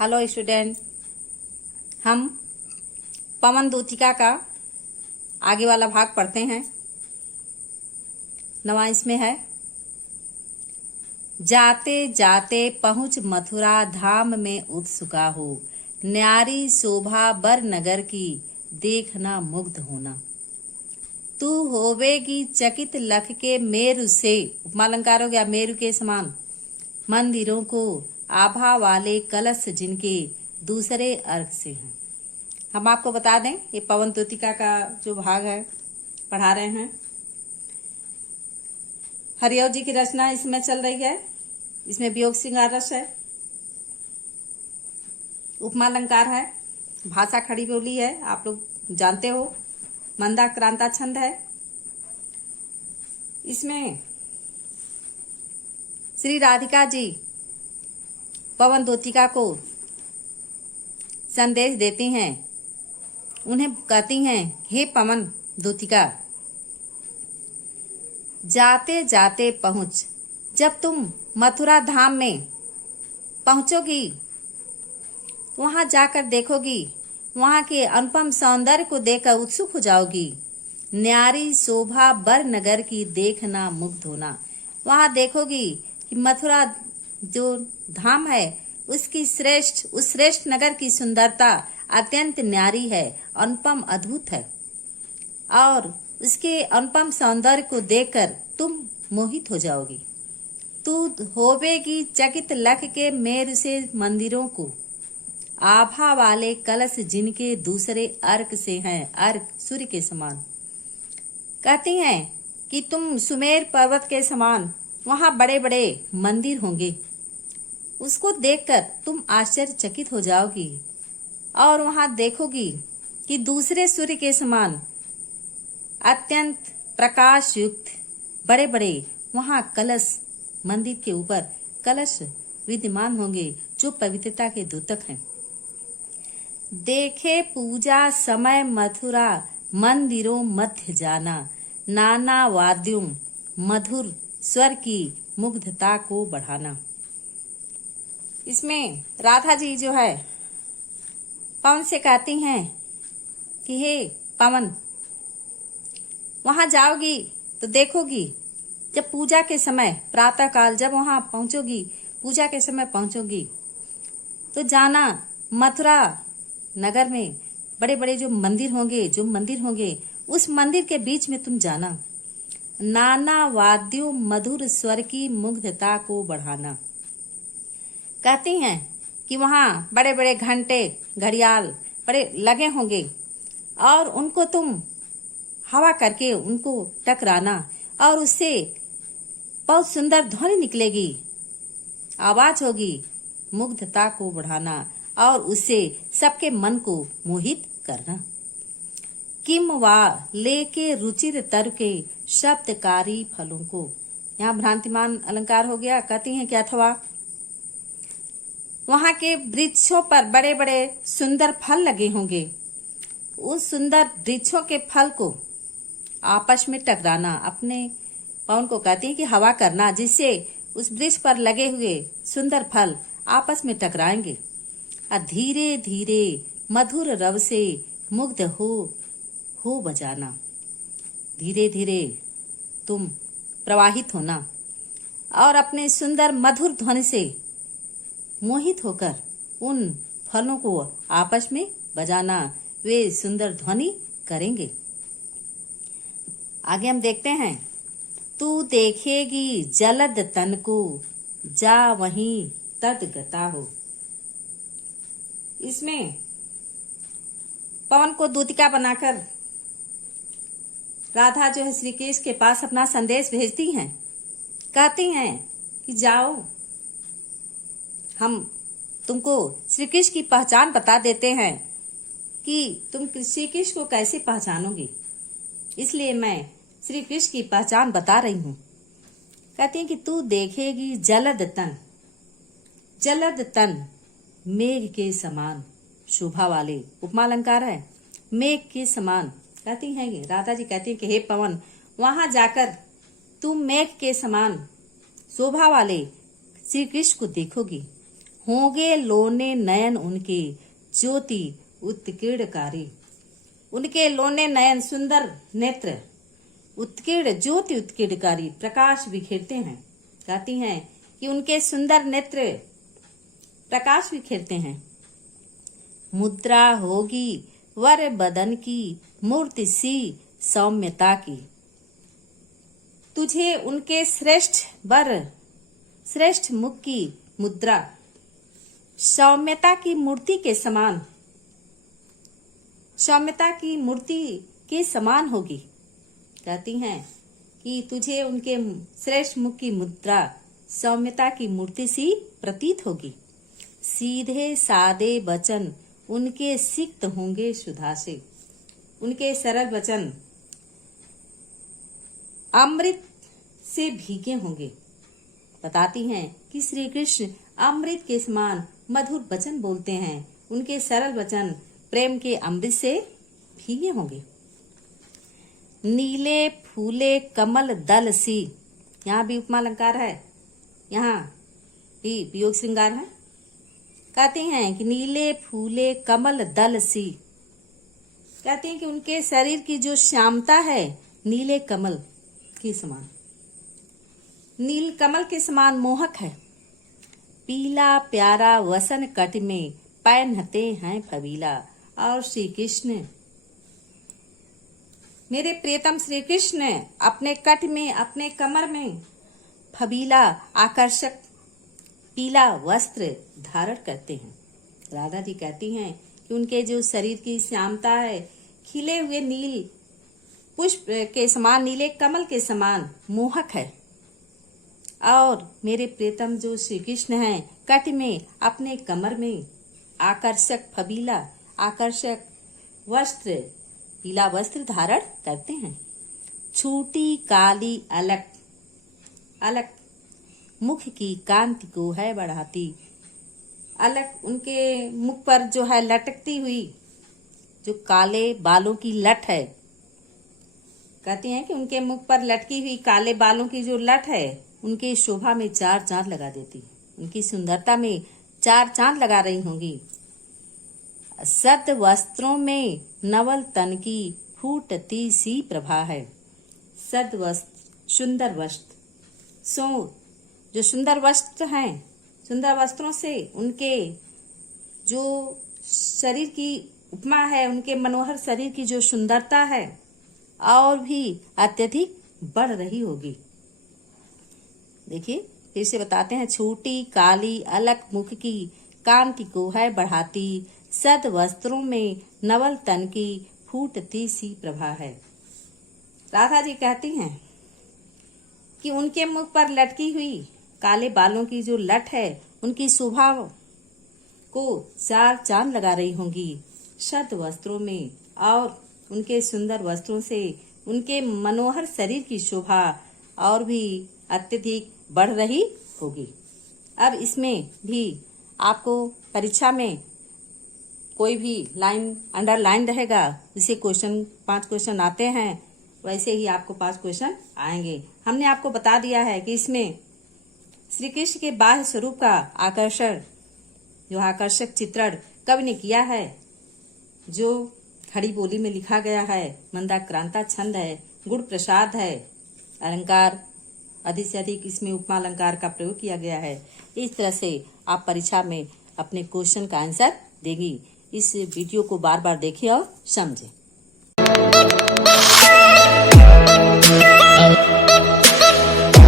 Hello student, हम पवन दूतिका का आगे वाला भाग पढ़ते हैं। 9वां इसमें है, जाते जाते पहुँच मथुरा धाम में उत्सुका हो, न्यारी शोभा बर नगर की देखना मुग्ध होना। तू होवेगी चकित लख के मेरु से, उपमा अलंकार हो गया, मेरु के समान मंदिरों को आभा वाले कलश जिनके दूसरे अर्घ से हैं। हम आपको बता दें, ये पवन दूतिका का जो भाग है पढ़ा रहे हैं। हरिओ जी की रचना इसमें चल रही है। इसमें वियोग श्रृंगार रस है, उपमा अलंकार है, भाषा खड़ी बोली है, आप लोग जानते हो, मंदाक्रांता छंद है। इसमें श्री राधिका जी पवन दूतिका को संदेश देती हैं। उन्हें कहती हैं, हे पवन दूतिका, जाते जाते पहुंच, जब तुम मथुरा धाम में पहुंचोगी, वहां जाकर देखोगी, वहां के अनुपम सौंदर्य को देखकर उत्सुक हो जाओगी। न्यारी शोभा बर नगर की देखना मुग्ध होना। वहां देखोगी कि मथुरा जो धाम है उसकी उस श्रेष्ठ नगर की सुंदरता अत्यंत न्यारी है, अनुपम अद्भुत है, और उसके अनुपम सौंदर्य को देखकर तुम मोहित हो जाओगी। तू होवेगी चकित लख के मेर से मंदिरों को, आभा वाले कलश जिनके दूसरे अर्क से हैं, अर्क सूर्य के समान। कहती हैं कि तुम सुमेर पर्वत के समान वहां बड़े बड़े मंदिर होंगे, उसको देखकर तुम आश्चर्यचकित हो जाओगी, और वहां देखोगी कि दूसरे सूर्य के समान अत्यंत प्रकाश युक्त बड़े बड़े वहां कलश, मंदिर के ऊपर कलश विद्यमान होंगे जो पवित्रता के द्योतक हैं। देखे पूजा समय मथुरा मंदिरों मध्य जाना, नाना वाद्यों मधुर स्वर की मुग्धता को बढ़ाना। इसमें राधा जी जो है पवन से कहती हैं कि हे पवन, वहां जाओगी तो देखोगी, जब पूजा के समय प्रातः काल जब वहां पहुंचोगी, पूजा के समय पहुंचोगी, तो जाना मथुरा नगर में बड़े बड़े जो मंदिर होंगे, उस मंदिर के बीच में तुम जाना। नाना वाद्यों मधुर स्वर की मुग्धता को बढ़ाना। कहती हैं कि वहां बड़े बड़े घंटे घड़ियाल बड़े लगे होंगे, और उनको तुम हवा करके उनको टकराना, और उससे बहुत सुंदर ध्वनि निकलेगी, आवाज होगी, मुग्धता को बढ़ाना, और उससे सबके मन को मोहित करना। किम वा लेके रुचिर तर के शब्दकारी फलों को, यहाँ भ्रांतिमान अलंकार हो गया। कहती हैं कि अथवा वहां के वृक्षों पर बड़े बड़े सुंदर फल लगे होंगे, उस सुंदर वृक्षों के फल को आपस में टकराना। अपने पवन को कहती है कि हवा करना, जिससे उस वृक्ष पर लगे हुए सुंदर फल आपस में टकराएंगे। और धीरे धीरे मधुर रव से मुग्ध हो बजाना। धीरे धीरे तुम प्रवाहित होना, और अपने सुंदर मधुर ध्वनि से मोहित होकर उन फलों को आपस में बजाना। वे सुंदर ध्वनि करेंगे। आगे हम देखते हैं, तू देखेगी जलद तन को, जा वहीं तदगता हो। इसमें पवन को दूतिका बनाकर राधा जो है श्री कृष्ण के पास अपना संदेश भेजती हैं। कहती हैं कि जाओ, हम तुमको श्री कृष्ण की पहचान बता देते हैं कि तुम श्री कृष्ण को कैसे पहचानोगे, इसलिए मैं श्री कृष्ण की पहचान बता रही हूँ। कहती हैं कि तू देखेगी जलद तन मेघ के समान शोभा वाले, उपमा अलंकार है, मेघ के समान। कहती हैं राधा जी कहती हैं कि हे पवन, वहां जाकर तुम मेघ के समान शोभा वाले श्री कृष्ण को देखोगी, होंगे लोने नयन उनके ज्योति उत्कीर्णकारी। उनके लोने नयन सुंदर नेत्र उत्कीर्ण ज्योति उत्कीर्णकारी प्रकाश बिखेरते हैं। कहती हैं कि उनके सुंदर नेत्र प्रकाश बिखेरते हैं। मुद्रा होगी वर बदन की मूर्ति सी सौम्यता की। तुझे उनके श्रेष्ठ वर श्रेष्ठ मुख की मुद्रा सौम्यता की मूर्ति के समान सौम्यता की मूर्ति के समान होगी। कहती हैं कि तुझे उनके श्रेष्ठ मुख की मुद्रा सौम्यता की मूर्ति सी प्रतीत होगी। सीधे सादे वचन उनके सिक्त होंगे सुधा से। उनके सरल वचन अमृत से भीगे होंगे। बताती हैं कि श्री कृष्ण अमृत के समान मधुर वचन बोलते हैं। उनके सरल वचन प्रेम के अमृत से भीगे होंगे। नीले फूले कमल दल सी। यहाँ भी उपमा अलंकार है, यहाँ भी वियोग श्रृंगार है। कहते हैं कि नीले फूले कमल दल सी। कहते हैं कि उनके शरीर की जो श्यामता है नीले कमल के समान, नील कमल के समान मोहक है। पीला प्यारा वसन कट में पहनते हैं फबीला। और श्री कृष्ण मेरे प्रियतम श्री कृष्ण अपने कट में अपने कमर में फबीला आकर्षक पीला वस्त्र धारण करते हैं। राधा जी कहती हैं कि उनके जो शरीर की श्यामता है खिले हुए नील पुष्प के समान, नीले कमल के समान मोहक है। और मेरे प्रियतम जो श्री कृष्ण हैं कट में अपने कमर में आकर्षक फबीला आकर्षक वस्त्र पीला वस्त्र धारण करते हैं। छोटी काली अलक अलक मुख की कांति को है बढ़ाती। अलक उनके मुख पर जो है लटकती हुई जो काले बालों की लट है। कहती हैं कि उनके मुख पर लटकी हुई काले बालों की जो लट है उनकी शोभा में चार चांद लगा देती। उनकी सुंदरता में चार चांद लगा रही होंगी। सद वस्त्रों में नवल तन की फूटती सी प्रभा है। सद वस्त्र सुंदर वस्त्र जो सुंदर वस्त्र हैं, सुंदर वस्त्रों से उनके जो शरीर की उपमा है, उनके मनोहर शरीर की जो सुंदरता है और भी अत्यधिक बढ़ रही होगी। देखिए फिर से बताते हैं। छोटी काली अलक मुख की कांति को है बढ़ाती। सद वस्त्रों में नवल तन की फूटती सी प्रभा है। राधा जी कहती हैं कि उनके मुख पर लटकी हुई काले बालों की जो लट है उनकी शोभा को चार चांद लगा रही होंगी सद वस्त्रों में। और उनके सुंदर वस्त्रों से उनके मनोहर शरीर की शोभा और भी अत्यधिक बढ़ रही होगी। अब इसमें भी आपको परीक्षा में कोई भी लाइन अंडरलाइन रहेगा, जिसे क्वेश्चन 5 क्वेश्चन आते हैं वैसे ही आपको 5 क्वेश्चन आएंगे। हमने आपको बता दिया है कि इसमें श्री कृष्ण के बाह्य स्वरूप का आकर्षण जो आकर्षक चित्रण कवि ने किया है, जो खड़ी बोली में लिखा गया है, मंदाक्रांता छंद है, गुण प्रसाद है, अलंकार अधिक से अधिक इसमें उपमा अलंकार का प्रयोग किया गया है। इस तरह से आप परीक्षा में अपने क्वेश्चन का आंसर देंगी। इस वीडियो को बार बार देखिए और समझें।